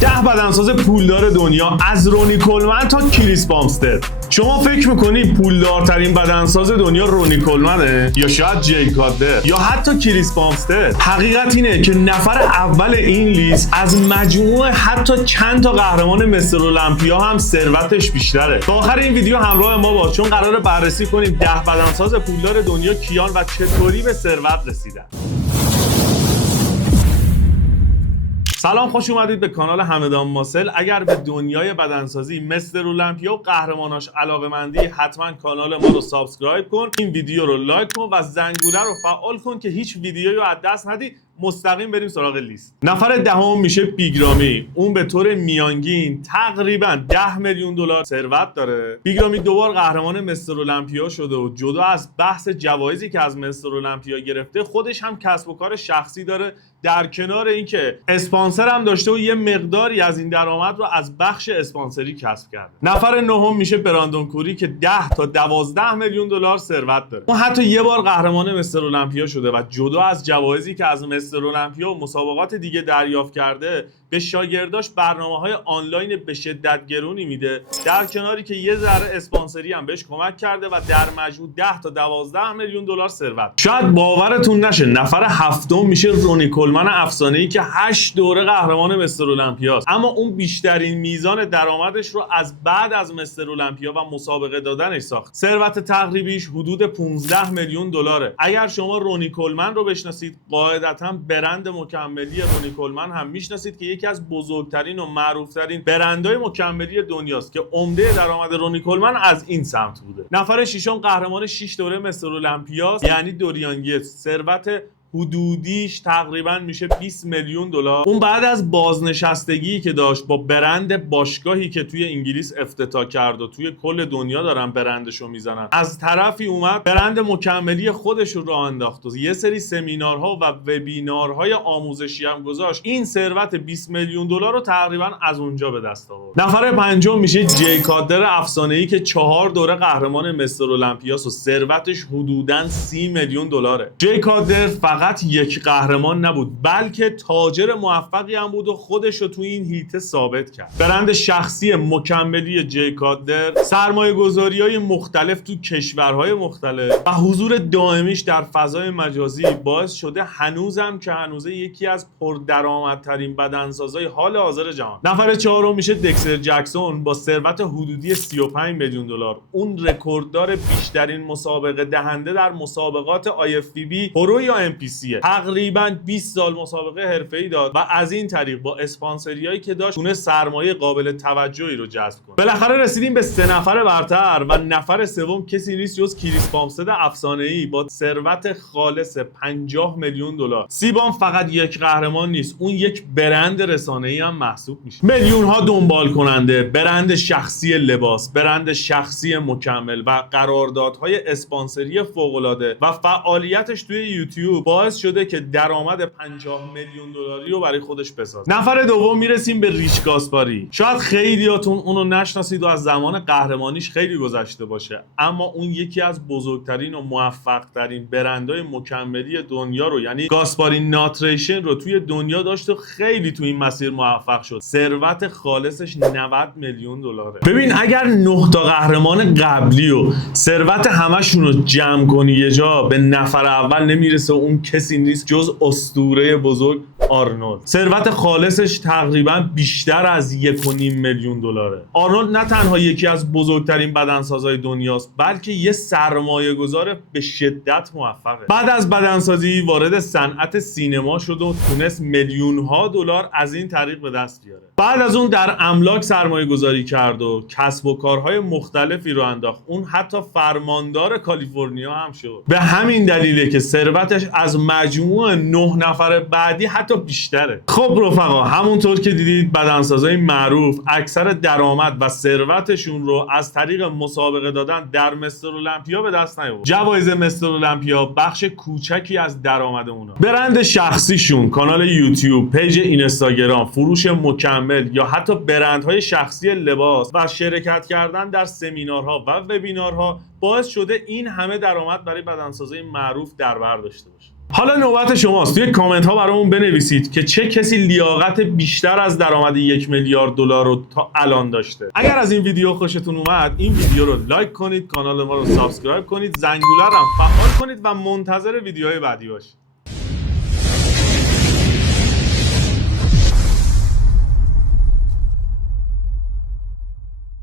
10 بدنساز پولدار دنیا از رونی کولمن تا کریس بامستد. شما فکر میکنی پولدارترین بدنساز دنیا رونی کولمنه یا شاید جی کادر یا حتی کریس بامستد؟ حقیقت اینه که نفر اول این لیست از مجموع حتی چند تا قهرمان مستر المپیا هم ثروتش بیشتره. تا آخر این ویدیو همراه ما باش چون قراره بررسی کنیم 10 بدنساز پولدار دنیا کیان و چطوری به ثروت رسیدن. سلام، خوش اومدید به کانال همدان ماسل. اگر به دنیای بدنسازی مستر المپیا و قهرماناش علاقه‌مندی حتما کانال ما رو سابسکرایب کن، این ویدیو رو لایک کن و زنگوله رو فعال کن که هیچ ویدیویی رو از دست ندی. مستقیم بریم سراغ لیست. نفر دهم میشه بیگرامی. اون به طور میانگین تقریبا 10 میلیون دلار ثروت داره. بیگرامی دوبار قهرمان مستر المپیا شده و جدا از بحث جوایزی که از مستر المپیا گرفته، خودش هم کسب و کار شخصی داره. در کنار اینکه اسپانسر هم داشته و یه مقداری از این درآمد رو از بخش اسپانسری کسب کرده. نفر نهم میشه براندون کوری که 10 تا 12 میلیون دلار ثروت داره. اون حتی یه بار قهرمان مستر المپیا شده و جدا از جوایزی که از مستر المپیا و مسابقات دیگه دریافت کرده، به شاگرداش برنامه‌های آنلاین به شدت گرونی میده، در کناری که یه ذره اسپانسری هم بهش کمک کرده و در مجموع 10 تا 12 میلیون دلار ثروت. شاید باورتون نشه نفر هفتم میشه رونی کولمن افسانه‌ای که 8 دوره قهرمان مستر المپیاست، اما اون بیشترین میزان درآمدش رو از بعد از مستر المپیا و مسابقه دادنش ساخت. ثروت تقریبیش حدود 15 میلیون دلاره. اگر شما رونی کولمن رو بشناسید، قاعدتاً برند مکملی رونی کولمن هم میشناسید که یکی از بزرگترین و معروفترین برندهای مکملی دنیاست که عمده درآمد رونی کولمن از این سمت بوده. نفر ششم قهرمان 6 دوره مستر المپیاست، یعنی دوریان یتس. ثروت حدودیش تقریبا میشه 20 میلیون دلار. اون بعد از بازنشستگی که داشت با برند باشگاهی که توی انگلیس افتتاح کرد و توی کل دنیا دارن برندشو میزنن، از طرفی اومد برند مکملی خودش رو راه انداخت و یه سری سمینارها و وبینارهای آموزشی هم گذاشت. این ثروت 20 میلیون دلار رو تقریبا از اونجا به دست آورد. نفر پنجم میشه جی کادر افسانه‌ای که 4 دوره قهرمان مستر المپیاست و ثروتش حدوداً 30 میلیون دلاره. جی کادر فقط یک قهرمان نبود، بلکه تاجر موفقی هم بود و خودش رو تو این هیته ثابت کرد. برند شخصی مکملی جی کادر، سرمایه‌گذاری‌های مختلف تو کشورهای مختلف و حضور دائمیش در فضای مجازی باعث شده هنوزم که هنوزه یکی از پردرآمدترین بدنسازهای حال حاضر جهان. نفر چهارم میشه دکستر جکسون با ثروت حدودی 35 میلیون دلار. اون رکورددار بیشترین مسابقه دهنده در مسابقات IFBB پرو یا MPC. تقریبا 20 سال مسابقه حرفه‌ای داد و از این طریق با اسپانسریایی که داشت تونه سرمایه قابل توجهی رو جذب کنه. بالاخره رسیدیم به 3 نفر برتر و نفر سوم کسی نیست جز کریس بامستد افسانه‌ای با ثروت خالص 50 میلیون دلار. سیبام فقط یک قهرمان نیست، اون یک برند رسانه‌ای هم محسوب میشه. میلیون ها دنبال کننده، برند شخصی لباس، برند شخصی مکمل و قراردادهای اسپانسری فوق‌العاده و فعالیتش توی یوتیوب باعث شده که درآمد 50 میلیون دلاری رو برای خودش بسازه. نفر دوم میرسیم به ریچ گاسپاری. شاید خیلیاتون اونو نشناسید و از زمان قهرمانیش خیلی گذشته باشه، اما اون یکی از بزرگترین و موفق‌ترین برندهای مکملی دنیا رو، یعنی گاسپاری ناتریشن رو توی دنیا داشت و خیلی تو این مسیر موفق شد. ثروت خالصش 90 میلیون دلاره. ببین اگر 9 تا قهرمان قبلی و ثروت همشون رو جمع کنی یه جا، به نفر اول نمیرسه. اون کسی نیست جز اسطوره بزرگ آرنولد. ثروت خالصش تقریبا بیشتر از 1.5 میلیون دلاره. آرنولد نه تنها یکی از بزرگترین بدنسازهای دنیاست، بلکه یه سرمایه گذار به شدت موفقه. بعد از بدنسازی وارد صنعت سینما شد و تونست میلیون ها دلار از این طریق به دست بیاره. بعد از اون در املاک سرمایه گذاری کرد و کسب و کارهای مختلفی رو انداخت. اون حتی فرماندار کالیفرنیا هم شد. به همین دلیله که ثروتش از مجموع 9 نفر بعدی حتی بیشتره. خب رفقا، همونطور که دیدید بدنسازهای معروف اکثر درآمد و ثروتشون رو از طریق مسابقه دادن در مستر المپیا به دست نیاورد. جوایز مستر المپیا بخش کوچکی از درآمد اونا. برند شخصیشون، کانال یوتیوب، پیج اینستاگرام، فروش مکمل یا حتی برندهای شخصی لباس و شرکت کردن در سمینارها و وبینارها باعث شده این همه درآمد برای بدنسازی معروف در بر داشته باشه. حالا نوبت شماست. توی کامنت ها برامون بنویسید که چه کسی لیاقت بیشتر از درآمد 1 میلیارد دلار رو تا الان داشته. اگر از این ویدیو خوشتون اومد این ویدیو رو لایک کنید، کانال ما رو سابسکرایب کنید، زنگوله رو هم فعال کنید و منتظر ویدیوهای بعدی باشید.